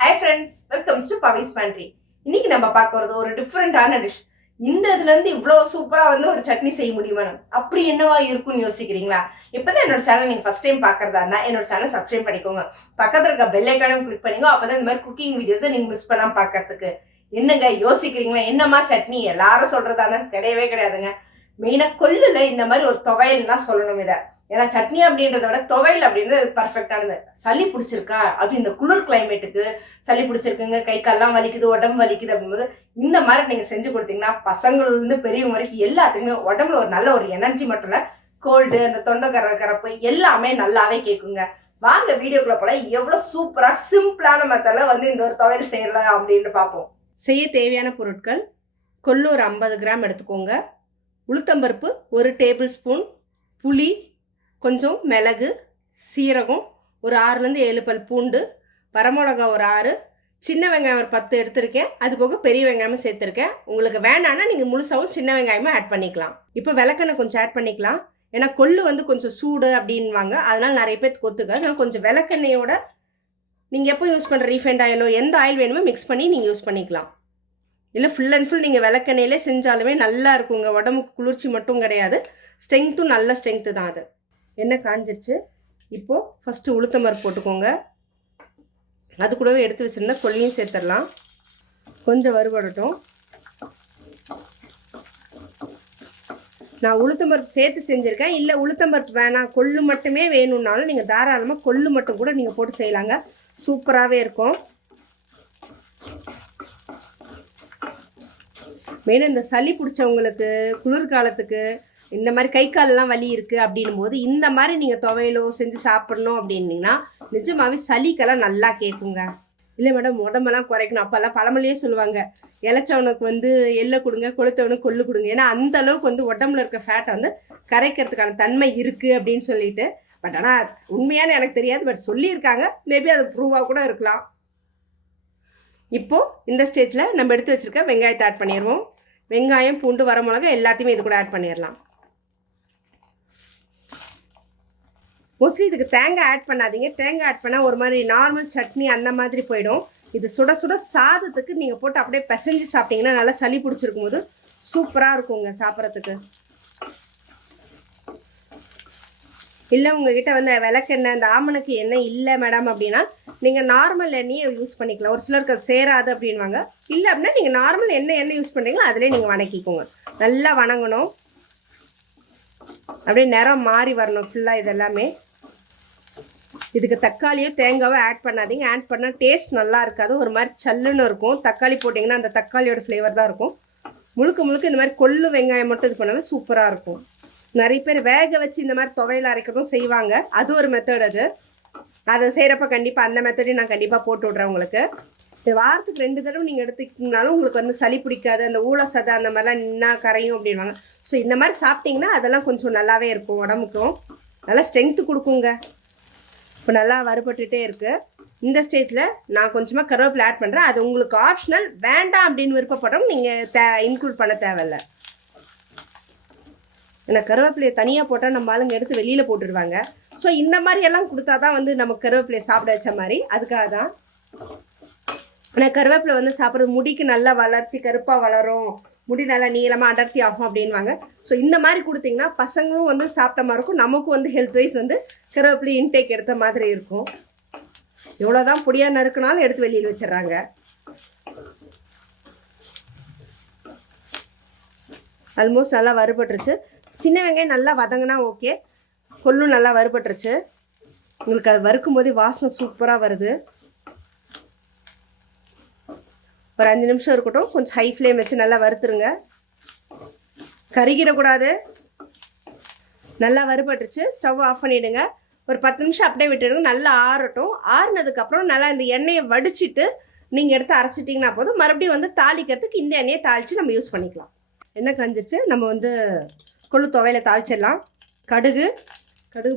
Hi friends, welcomes to பவிஸ் பண்ட்ரி. இன்னைக்கு நம்ம பார்க்கறது ஒரு டிஃப்ரெண்டான டிஷ். இந்த இதுல இருந்து இவ்வளோ சூப்பரா ஒரு சட்னி செய்ய முடியுமா? அப்படி என்னவா இருக்கும்னு யோசிக்கிறீங்களா? இப்பதான் என்னோட சேனல் நீங்க ஃபர்ஸ்ட் டைம் பாக்குறதா இருந்தா என்னோட சேனல் சப்ஸ்கிரைப் பண்ணிக்கோங்க. பக்கத்துல இருக்க பெல் ஐக்கானும் கிளிக் பண்ணிக்கோ. அப்பதான் இந்த மாதிரி குக்கிங் வீடியோஸை நீங்க மிஸ் பண்ணாம பாக்கிறதுக்கு. என்னங்க யோசிக்கிறீங்களா? என்னமா சட்னி எல்லாரும் சொல்றதானே? கிடையவே கிடையாதுங்க. மெயினா கொல்லுல இந்த மாதிரி ஒரு துவையல்னா சொல்லணும் இதை. ஏன்னா சட்னி அப்படின்றத விட துவையல் அப்படின்றது பர்ஃபெக்டானது. சளி பிடிச்சிருக்கா, அது இந்த குளிர் கிளைமேட்டுக்கு சளி பிடிச்சிருக்குங்க, கை கால்லாம் வலிக்குது, உடம்பு வலிக்குது அப்படிங்கும்போது இந்த மாதிரி நீங்க செஞ்சு கொடுத்தீங்கன்னா பசங்கள்லேருந்து பெரியவங்க வரைக்கும் எல்லாத்துக்குமே உடம்புல ஒரு நல்ல ஒரு எனர்ஜி மட்டும் இல்ல, கோல்டு, அந்த தொண்டை கரப்பு எல்லாமே நல்லாவே கேட்குங்க. வாங்க வீடியோக்குள்ள போல எவ்வளவு சூப்பரா சிம்பிளான மெத்தட்ல இந்த ஒரு துவையல் செய்யலாம் அப்படின்னு பார்ப்போம். செய்ய தேவையான பொருட்கள்: கொள்ளு ஒரு 50 கிராம் எடுத்துக்கோங்க, உளுத்தம்பருப்பு 1 டேபிள் ஸ்பூன், புளி கொஞ்சம், மிளகு, சீரகம் ஒரு 6லேருந்து 7 பல் பூண்டு, வரமிளகா ஒரு 6, சின்ன வெங்காயம் ஒரு 10 எடுத்திருக்கேன். அது போக பெரிய வெங்காயமும் சேர்த்துருக்கேன். உங்களுக்கு வேணான்னா நீங்கள் முழுசாகவும் சின்ன வெங்காயமும் ஆட் பண்ணிக்கலாம். இப்போ விளக்கெண்ணெய் கொஞ்சம் ஆட் பண்ணிக்கலாம். ஏன்னா கொள்ளு கொஞ்சம் சூடு அப்படின்வாங்க, அதனால நிறைய பேர் கொத்துக்காது. நான் கொஞ்சம் விளக்கெண்ணெயோட நீங்கள் எப்போ யூஸ் பண்ணுற ரீஃபைண்ட் ஆயிலோ எந்த ஆயில் வேணுமோ மிக்ஸ் பண்ணி நீங்கள் யூஸ் பண்ணிக்கலாம். இல்லை ஃபுல் அண்ட் ஃபுல் நீங்கள் விளக்கெண்ணெயிலே செஞ்சாலுமே நல்லா இருக்குங்க. உடம்புக்கு குளிர்ச்சி மட்டும் கிடையாது, ஸ்ட்ரென்த்தும் நல்ல ஸ்ட்ரென்த்து தான். அது எண்ணெய் காஞ்சிருச்சு. இப்போது ஃபஸ்ட்டு உளுத்தம்பருப்பு போட்டுக்கோங்க. அது கூடவே எடுத்து வச்சுருந்தா கொல்லையும் சேர்த்துடலாம். கொஞ்சம் வறுபடட்டும். நான் உளுத்தம்பருப்பு சேர்த்து செஞ்சுருக்கேன். இல்லை உளுத்தம்பருப்பு வேணாம், கொள்ளு மட்டுமே வேணும்னாலும் நீங்கள் தாராளமாக கொள்ளு மட்டும் கூட நீங்கள் போட்டு செய்யலாங்க, சூப்பராகவே இருக்கும். மெயினாக இந்த சளி பிடிச்சவங்களுக்கு, குளிர்காலத்துக்கு, இந்த மாதிரி கை காலெலாம் வலி இருக்குது அப்படின்னும் போது இந்த மாதிரி நீங்கள் துவையலோ செஞ்சு சாப்பிட்ணும் அப்படின்னீங்கன்னா நிஜமாகவே சளிக்கெல்லாம் நல்லா கேட்குங்க. இல்லை மேடம் உடம்பெல்லாம் குறைக்கணும், அப்போல்லாம் பழமொழியே சொல்லுவாங்க, இளைச்சவனுக்கு எள்ளை கொடுங்க, கொளுத்தவனுக்கு கொள்ளு கொடுங்க. ஏன்னா அந்த அளவுக்கு உடம்புல இருக்க ஃபேட்டை கரைக்கிறதுக்கான தன்மை இருக்குது அப்படின்னு சொல்லிட்டு. பட் ஆனால் உண்மையான எனக்கு தெரியாது, பட் சொல்லியிருக்காங்க. மேபி அது ப்ரூவாக கூட இருக்கலாம். இப்போது இந்த ஸ்டேஜில் நம்ம எடுத்து வச்சுருக்க வெங்காயத்தை ஆட் பண்ணிடுவோம். வெங்காயம், பூண்டு, வரமிளகா எல்லாத்தையுமே இது கூட ஆட் பண்ணிடலாம். மோஸ்ட்லி இதுக்கு தேங்காய் ஆட் பண்ணாதீங்க. தேங்காய் ஆட் பண்ணால் ஒரு மாதிரி நார்மல் சட்னி அந்த மாதிரி போயிடும். இது சுட சுட சாதத்துக்கு நீங்கள் போட்டு அப்படியே பிசைஞ்சு சாப்பிட்டீங்கன்னா நல்லா சளி பிடிச்சிருக்கும் போது சூப்பராக இருக்குங்க சாப்பிட்றதுக்கு. இல்லை உங்ககிட்ட விளக்கெண்ணெய், இந்த ஆமணக்கு எண்ணெய் இல்லை மேடம் அப்படின்னா நீங்கள் நார்மல் எண்ணெயை யூஸ் பண்ணிக்கலாம். ஒரு சிலருக்கு அது சேராது அப்படின்வாங்க. இல்லை அப்படின்னா நீங்கள் நார்மல் எண்ணெய் யூஸ் பண்ணுறீங்களோ அதிலே நீங்கள் வணக்கிக்கோங்க. நல்லா வணங்கணும், அப்படியே நிறம் மாறி வரணும் ஃபுல்லாக. இதெல்லாமே இதுக்கு தக்காளியோ தேங்காவோ ஆட் பண்ணாதீங்க. ஆட் பண்ணால் டேஸ்ட் நல்லா இருக்காது, ஒரு மாதிரி சல்லுன்னு இருக்கும். தக்காளி போட்டிங்கன்னா அந்த தக்காளியோட ஃப்ளேவர் தான் இருக்கும். முழுக்க இந்த மாதிரி கொள்ளு வெங்காயம் மட்டும் இது பண்ணாலும் சூப்பராக இருக்கும். நிறைய பேர் வேக வச்சு இந்த மாதிரி துவையல் அரைக்கிறதும் செய்வாங்க, அது ஒரு மெத்தட். அதை செய்கிறப்ப கண்டிப்பாக அந்த மெத்தடையும் நான் கண்டிப்பாக போட்டு விட்றேன் உங்களுக்கு. இது வாரத்துக்கு 2 தடவை நீங்கள் எடுத்துக்கிட்டீங்கனாலும் உங்களுக்கு சளி பிடிக்காது. அந்த ஊழ சதை அந்த மாதிரிலாம் நின்னா கரையும் அப்படின்வாங்க. ஸோ இந்த மாதிரி சாப்பிட்டிங்கன்னா அதெல்லாம் கொஞ்சம் நல்லாவே இருக்கும், உடம்புக்கும் நல்லா ஸ்ட்ரென்த்து கொடுக்குங்க. இப்போ நல்லா வறுபட்டுகிட்டே இருக்குது. இந்த ஸ்டேஜில் நான் கொஞ்சமாக கருவேப்பிலை ஆட் பண்ணுறேன். அது உங்களுக்கு ஆப்ஷனல், வேண்டாம் அப்படின்னு விருப்பப்படுறவங்க நீங்கள் இன்க்ளூட் பண்ண தேவையில்லை. ஏன்னா கருவேப்பிலையை தனியாக போட்டால் நம்ம ஆளுங்க எடுத்து வெளியில் போட்டுடுவாங்க. ஸோ இந்த மாதிரியெல்லாம் கொடுத்தா தான் நம்ம கருவேப்பிலையை சாப்பிட வச்ச மாதிரி. அதுக்காக தான். ஆனால் கருவேப்பிலை சாப்பிட்றது முடிக்கு நல்லா வளர்ச்சி, கருப்பாக வளரும், முடி நல்லா நீளமாக அடர்த்தி ஆகும் அப்படின்வாங்க. ஸோ இந்த மாதிரி கொடுத்தீங்கன்னா பசங்களும் சாப்பிட்ட மாதிரி இருக்கும், நமக்கும் ஹெல்த் வைஸ் கருவேப்பிலை இன்டேக் எடுத்த மாதிரி இருக்கும். எவ்வளோதான் பொடியாக நறுக்குனாலும் எடுத்து வெளியில் வச்சிடறாங்க. ஆல்மோஸ்ட் நல்லா வறுபட்டுருச்சு. சின்ன வெங்காயம் நல்லா வதங்கினா ஓகே. கொள்ளும் நல்லா வறுபட்டுருச்சு. உங்களுக்கு அது வறுக்கும் போதே வாசனை சூப்பராக வருது. ஒரு 5 நிமிஷம் இருக்கட்டும். கொஞ்சம் ஹை ஃப்ளேம் வச்சு நல்லா வறுத்துருங்க, கருகிடக்கூடாது. நல்லா வறுபட்டுருச்சு. ஸ்டவ் ஆஃப் பண்ணிவிடுங்க. ஒரு 10 நிமிஷம் அப்படியே விட்டுடுங்க, நல்லா ஆறட்டும். ஆறுனதுக்கப்புறம் நல்லா இந்த எண்ணெயை வடிச்சிட்டு நீங்கள் எடுத்து அரைச்சிட்டிங்கன்னா போதும். மறுபடியும் தாளிக்கிறதுக்கு இந்த எண்ணெயை தாளித்து நம்ம யூஸ் பண்ணிக்கலாம். எண்ணெய் காஞ்சிருச்சு. நம்ம கொள்ளு துவையில தாளிச்சிடலாம். கடுகு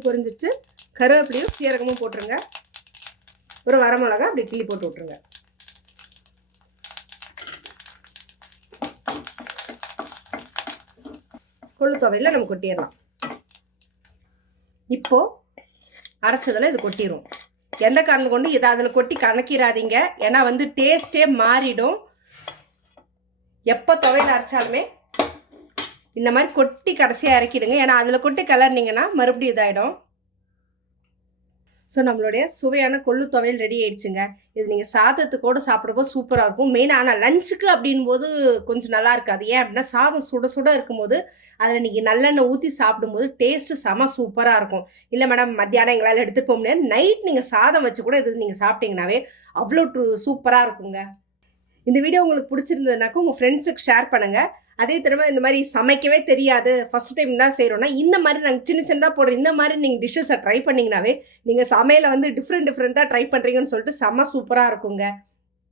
பொரிஞ்சிருச்சு. கருவேப்பிலையும் சீரகமும் போட்டுருங்க. ஒரு வரமிளகா அப்படி கிள்ளி போட்டு விட்ருங்க. கொள்ளு துவையில நம்ம கொட்டிடலாம். இப்போது அரைச்சதில் இது கொட்டிடும். எந்த காரணம் கொண்டு இதை அதில் கொட்டி கணக்கிடாதீங்க. ஏன்னா வந்து டேஸ்ட்டே மாறிடும். எப்போ துவையல் அரைச்சாலுமே இந்த மாதிரி கொட்டி கடைசியாக இறக்கிடுங்க. ஏன்னா அதில் கொட்டி கிளறினீங்கன்னா மறுபடியும் இதாகிடும். ஸோ நம்மளுடைய சுவையான கொள்ளு துவையல் ரெடி ஆயிடுச்சுங்க. இது நீங்கள் சாதத்துக்கூட சாப்பிட்றப்போ சூப்பராக இருக்கும். மெயினாக ஆனால் லஞ்சுக்கு அப்படின்போது கொஞ்சம் நல்லா இருக்காது. ஏன் அப்படின்னா சாதம் சுட சுட இருக்கும்போது அதில் நீங்கள் நல்லெண்ணெய் ஊற்றி சாப்பிடும்போது டேஸ்ட்டு செம சூப்பராக இருக்கும். இல்லை மேடம் மத்தியானம் எங்களால் எடுத்துகிட்டு போக முடியாது, நைட் நீங்கள் சாதம் வச்சு கூட இது நீங்கள் சாப்பிட்டீங்கன்னாவே அவ்வளோ சூப்பராக இருக்குங்க. இந்த வீடியோ உங்களுக்கு பிடிச்சிருந்ததுனாக்கா உங்கள் ஃப்ரெண்ட்ஸுக்கு ஷேர் பண்ணுங்கள். அதே திரும்ப இந்த மாதிரி சமைக்கவே தெரியாது, ஃபஸ்ட் டைம் தான் செய்கிறோன்னா இந்த மாதிரி நாங்கள் சின்ன சின்னதாக போடுற இந்த மாதிரி நீங்கள் டிஷ்ஷஸை ட்ரை பண்ணிங்கனாவே நீங்கள் சமையலை வந்து டிஃப்ரெண்ட்டாக ட்ரை பண்ணுறீங்கன்னு சொல்லிட்டு செம்ம சூப்பராக இருக்குங்க.